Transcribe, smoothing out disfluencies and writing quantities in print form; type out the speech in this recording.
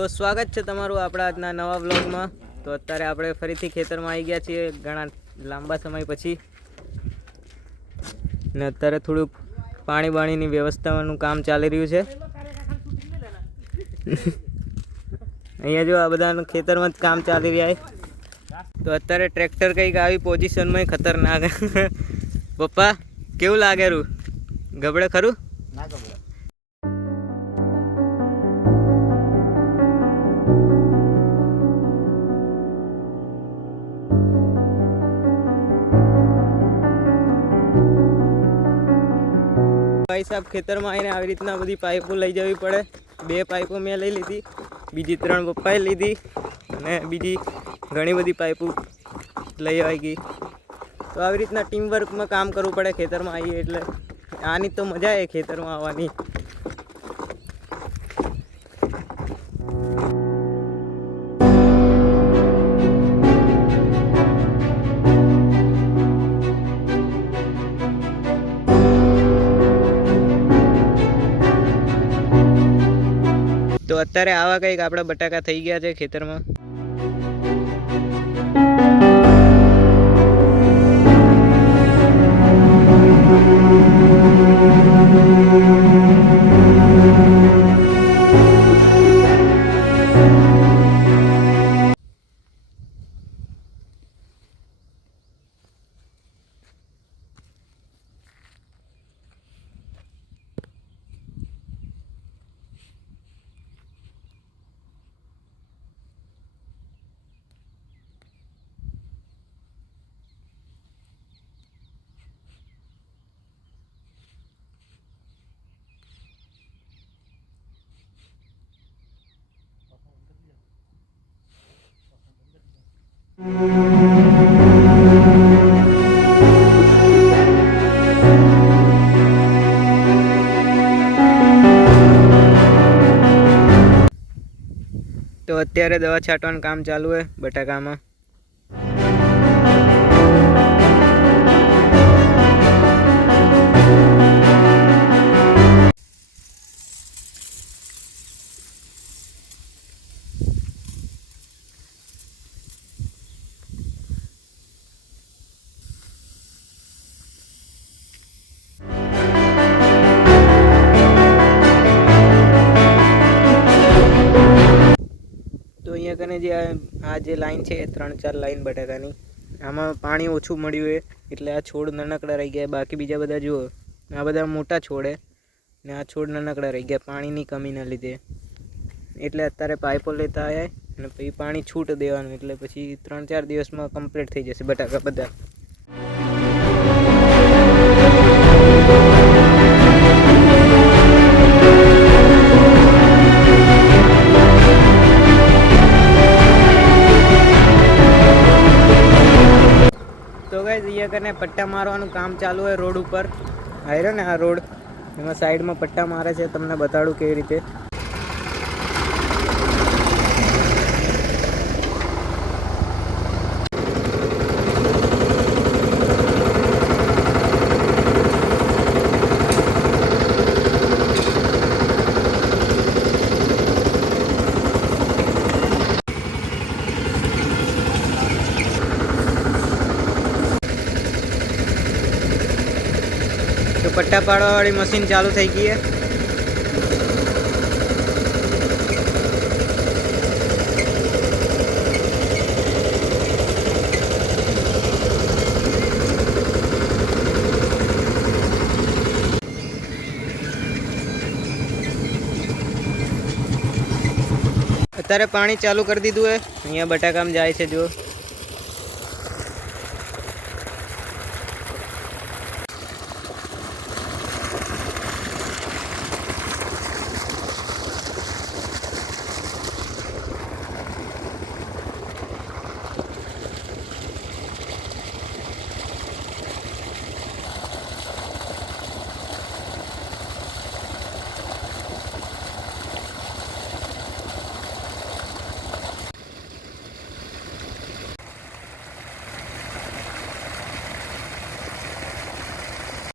તો સ્વાગત છે તમારું આપણા આજના નવા વ્લોગમાં। તો અત્યારે આપણે ફરીથી ખેતરમાં આવી ગયા છીએ ઘણા લાંબા સમય પછી, ને અત્યારે થોડુંક પાણી બાણીની વ્યવસ્થાનું કામ ચાલી રહ્યું છે। અહીંયા જો આ બધા ખેતરમાં જ કામ ચાલી રહ્યા છે। તો અત્યારે ટ્રેક્ટર કંઈક આવી પોઝિશનમાં ખતરનાક પપ્પા કેવું લાગે રૂ ગબડે ખરું ના ગબડે। भाई साहब खेतर में आईने આવી રીતના બધી પાઇપો લઈ જવી પડે। 2 પાઇપો મેં લઈ લીધી, બીજી 3 પપ્પાએ લીધી અને બીજી ઘણી બધી પાઇપો લઈ આવી ગઈ। તો આવી રીતના ટીમ વર્કમાં કામ કરવું પડે ખેતરમાં આવીએ એટલે। આની તો મજા આવે ખેતરમાં આવવાની। तो અત્યારે આવા કંઈક આપણા બટાકા થઈ ગયા છે ખેતરમાં। तो અત્યારે દવા છાંટવાનું કામ ચાલુ છે બટાકામાં। तो अँ कने आ लाइन है 3-4 लाइन बटाकानी आमा पानी ओछू मळ्युं है एटले आ छोड़ नानकड़ा रही गया। बाकी बीजा बधा जुओ आ बधा मोटा छोड़ है ने आ छोड़ नानकड़ा रही गया पानी कमी ना लीधे। एटले अत्यारे पाइपो लेता आया ने पछी पानी छूट देवानुं एटले पछी 3-4 दिवस में कम्प्लीट थई जशे बटाका बधा। तो गाइस ये कने पट्टा मारवानुं काम चालू है रोड ऊपर आयरो ने आ रोड एमां साइड में पट्टा मारे छे। तमने बताडुं केवी रीते। तो पट्टा पाड़वा वाली मशीन चालू थई गई है। अत्यारे पानी चालू कर दीधुं है। अहींया बटाकामां जाय छे जो